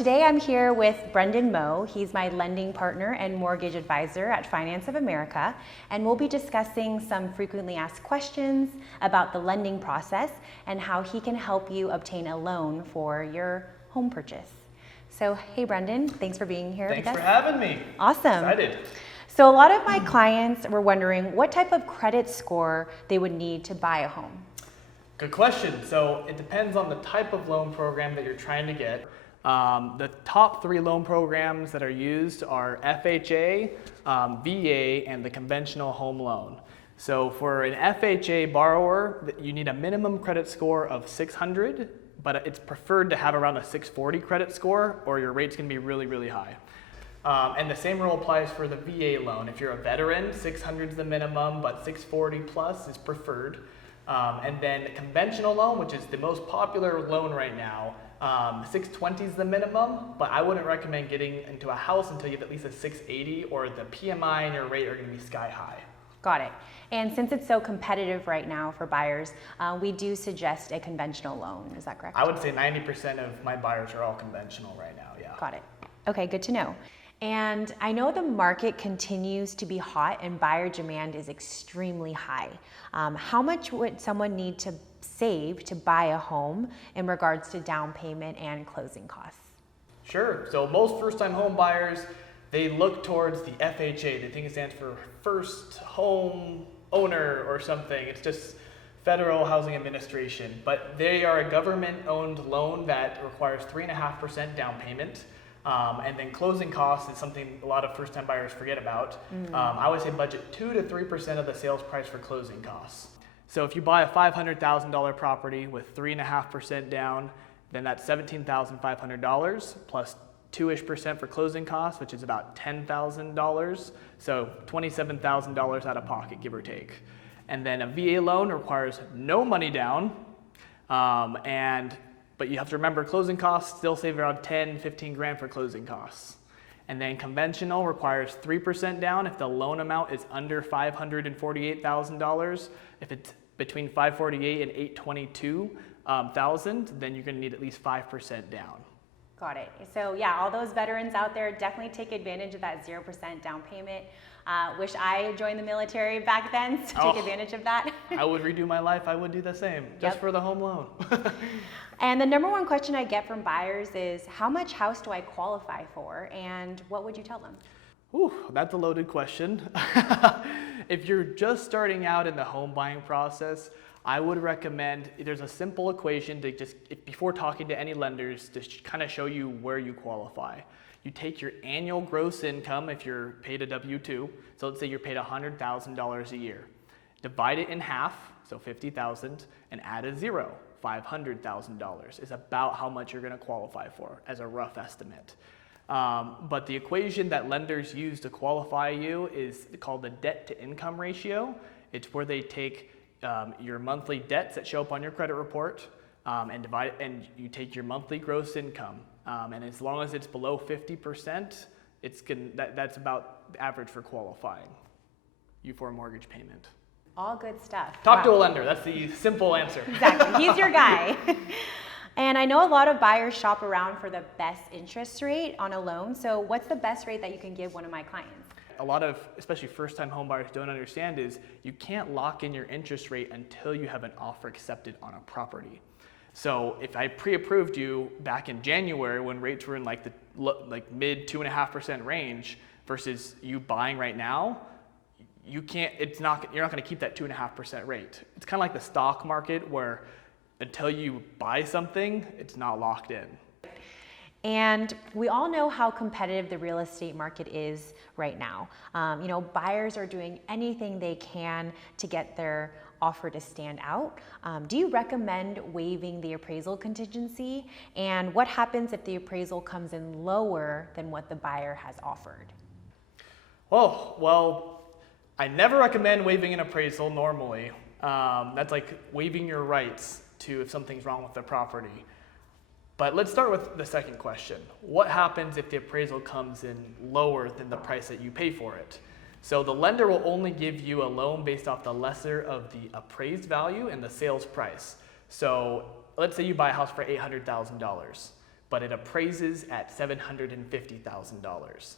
Today I'm here with Brendon Moe. He's my lending partner and mortgage advisor at Finance of America, and we'll be discussing some frequently asked questions about the lending process and how he can help you obtain a loan for your home purchase. So, hey Brendon, thanks for being here with us. Thanks for having me. Awesome. Excited. So a lot of my clients were wondering what type of credit score they would need to buy a home. Good question. So it depends on the type of loan program that you're trying to get. The top 3 loan programs that are used are FHA, VA, and the conventional home loan. So for an FHA borrower, you need a minimum credit score of 600, but it's preferred to have around a 640 credit score or your rate's going to be really, really high. And the same rule applies for the VA loan. If you're a veteran, 600 is the minimum, but 640 plus is preferred. And then the conventional loan, which is the most popular loan right now, 620 is the minimum, but I wouldn't recommend getting into a house until you have at least a 680 or the PMI and your rate are going to be sky high. Got it. And since it's so competitive right now for buyers, we do suggest a conventional loan. Is that correct? I would say 90% of my buyers are all conventional right now, yeah. Got it. Okay, good to know. And I know the market continues to be hot and buyer demand is extremely high. How much would someone need to save to buy a home in regards to down payment and closing costs? Sure. So most first-time home buyers, they look towards the FHA. They think it stands for First Home Owner or something. It's just Federal Housing Administration. But they are a government-owned loan that requires 3.5% down payment. And then closing costs is something a lot of first-time buyers forget about. I would say budget 2 to 3% of the sales price for closing costs. So if you buy a $500,000 property with 3.5% down, then that's $17,500 plus 2-ish% for closing costs, which is about $10,000. So $27,000 out of pocket, give or take. And then a VA loan requires no money down, but you have to remember closing costs still save around 10, 15 grand for closing costs. And then conventional requires 3% down if the loan amount is under $548,000. If it's between $548,000 and $822,000, then you're going to need at least 5% down. Got it. So yeah, all those veterans out there, definitely take advantage of that 0% down payment. Wish I joined the military back then to take advantage of that. I would redo my life. I would do the same, just for the home loan. And the number one question I get from buyers is, how much house do I qualify for, and what would you tell them? Ooh, that's a loaded question. If you're just starting out in the home buying process, I would recommend, there's a simple equation to before talking to any lenders, to kind of show you where you qualify. You take your annual gross income if you're paid a W-2, so let's say you're paid $100,000 a year. Divide it in half, so $50,000, and add a zero. $500,000 is about how much you're going to qualify for as a rough estimate. But the equation that lenders use to qualify you is called the debt to income ratio. It's where they take your monthly debts that show up on your credit report and you take your monthly gross income. And as long as it's below 50%, that's about the average for qualifying you for a mortgage payment. All good stuff. Talk to a lender. That's the simple answer. Exactly. He's your guy. And I know a lot of buyers shop around for the best interest rate on a loan. So what's the best rate that you can give one of my clients? A lot of, especially first-time home buyers, don't understand is you can't lock in your interest rate until you have an offer accepted on a property. So if I pre-approved you back in January when rates were in like the mid 2.5% range versus you buying right now, you're not going to keep that 2.5% rate. It's kind of like the stock market where until you buy something, it's not locked in. And we all know how competitive the real estate market is right now. Buyers are doing anything they can to get their offer to stand out. Do you recommend waiving the appraisal contingency? And what happens if the appraisal comes in lower than what the buyer has offered? Oh, well, I never recommend waiving an appraisal normally. That's like waiving your rights to if something's wrong with the property. But let's start with the second question. What happens if the appraisal comes in lower than the price that you pay for it? So the lender will only give you a loan based off the lesser of the appraised value and the sales price. So let's say you buy a house for $800,000, but it appraises at $750,000.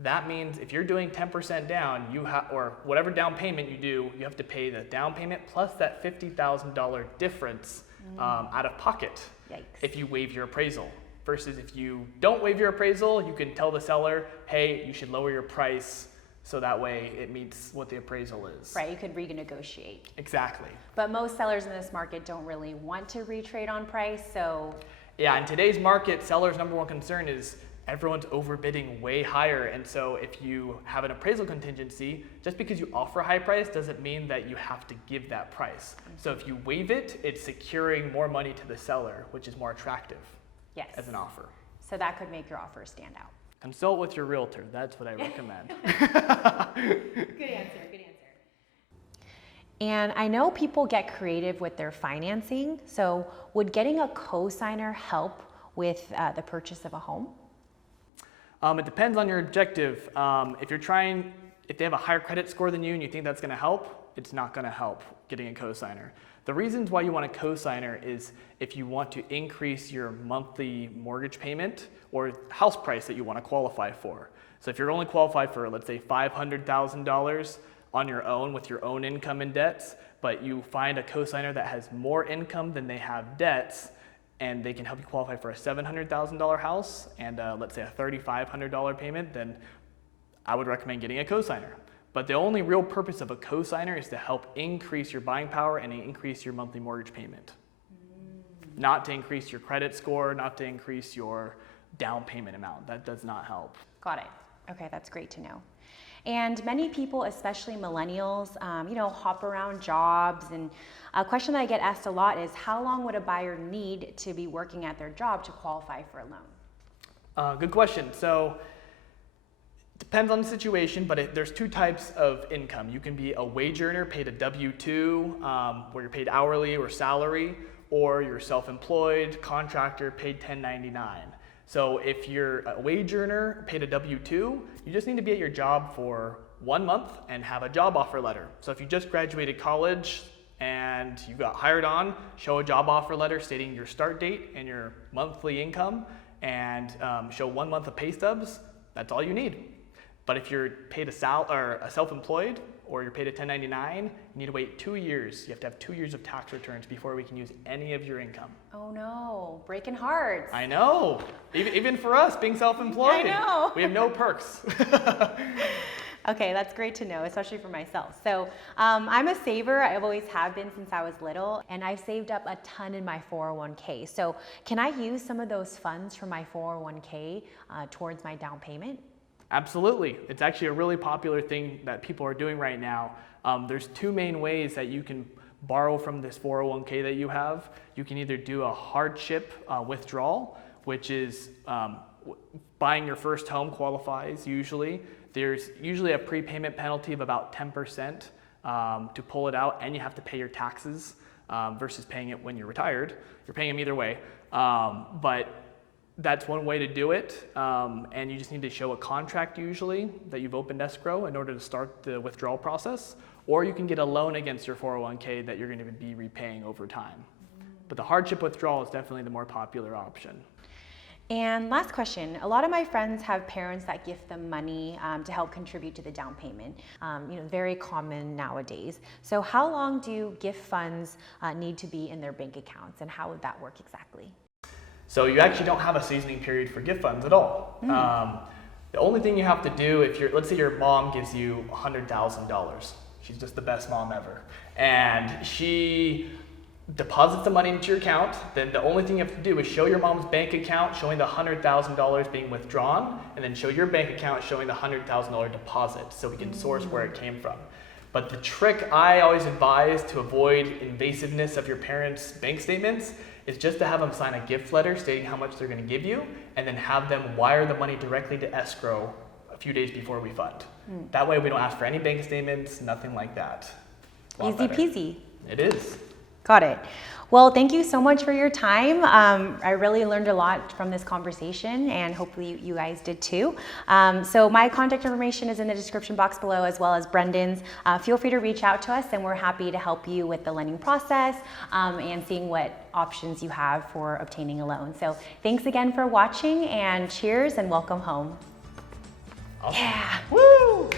That means if you're doing 10% down, or whatever down payment you do, you have to pay the down payment plus that $50,000 difference out of pocket. Yikes. If you waive your appraisal. Versus if you don't waive your appraisal, you can tell the seller, hey, you should lower your price so that way it meets what the appraisal is. Right, you could renegotiate. Exactly. But most sellers in this market don't really want to retrade on price, so. Yeah, in today's market, sellers' number one concern is everyone's overbidding way higher, and so if you have an appraisal contingency, just because you offer a high price doesn't mean that you have to give that price. So if you waive it, it's securing more money to the seller, which is more attractive as an offer. So that could make your offer stand out. Consult with your realtor, that's what I recommend. Good answer, good answer. And I know people get creative with their financing, so would getting a cosigner help with the purchase of a home? It depends on your objective. If they have a higher credit score than you and you think that's going to help, it's not going to help getting a cosigner. The reasons why you want a cosigner is if you want to increase your monthly mortgage payment or house price that you want to qualify for. So if you're only qualified for, let's say, $500,000 on your own with your own income and debts, but you find a cosigner that has more income than they have debts, and they can help you qualify for a $700,000 house and let's say a $3,500 payment, then I would recommend getting a cosigner. But the only real purpose of a cosigner is to help increase your buying power and increase your monthly mortgage payment. Not to increase your credit score, not to increase your down payment amount. That does not help. Got it. Okay, that's great to know. And many people, especially millennials, hop around jobs. And a question that I get asked a lot is, how long would a buyer need to be working at their job to qualify for a loan? Good question. So, depends on the situation, but there's two types of income. You can be a wage earner, paid a W-2, where you're paid hourly or salary, or you're self-employed, contractor, paid 1099. So if you're a wage earner, paid a W-2, you just need to be at your job for 1 month and have a job offer letter. So if you just graduated college and you got hired on, show a job offer letter stating your start date and your monthly income, and show 1 month of pay stubs. That's all you need. But if you're paid a self-employed or you're paid a 1099, you need to wait 2 years. You have to have 2 years of tax returns before we can use any of your income. Oh no, breaking hearts. I know. Even for us, being self-employed, I know. We have no perks. Okay, that's great to know, especially for myself. So I'm a saver. I always have been since I was little, and I've saved up a ton in my 401k. So can I use some of those funds from my 401k towards my down payment? Absolutely. It's actually a really popular thing that people are doing right now. There's two main ways that you can borrow from this 401k that you have. You can either do a hardship withdrawal, which is buying your first home qualifies usually. There's usually a prepayment penalty of about 10% to pull it out, and you have to pay your taxes versus paying it when you're retired. You're paying them either way. But that's one way to do it, and you just need to show a contract usually that you've opened escrow in order to start the withdrawal process, or you can get a loan against your 401k that you're going to be repaying over time. But the hardship withdrawal is definitely the more popular option. And last question, a lot of my friends have parents that gift them money to help contribute to the down payment. Very common nowadays. So how long do gift funds need to be in their bank accounts, and how would that work exactly? So you actually don't have a seasoning period for gift funds at all. The only thing you have to do, let's say your mom gives you $100,000. She's just the best mom ever. And she deposits the money into your account. Then the only thing you have to do is show your mom's bank account showing the $100,000 being withdrawn, and then show your bank account showing the $100,000 deposit so we can source where it came from. But the trick I always advise to avoid invasiveness of your parents' bank statements is just to have them sign a gift letter stating how much they're going to give you, and then have them wire the money directly to escrow a few days before we fund. That way we don't ask for any bank statements, nothing like that. Easy peasy. It is. Got it. Well, thank you so much for your time. I really learned a lot from this conversation, and hopefully you guys did too. So my contact information is in the description box below, as well as Brendon's. Feel free to reach out to us, and we're happy to help you with the lending process and seeing what options you have for obtaining a loan. So thanks again for watching, and cheers and welcome home. Awesome. Yeah. Woo!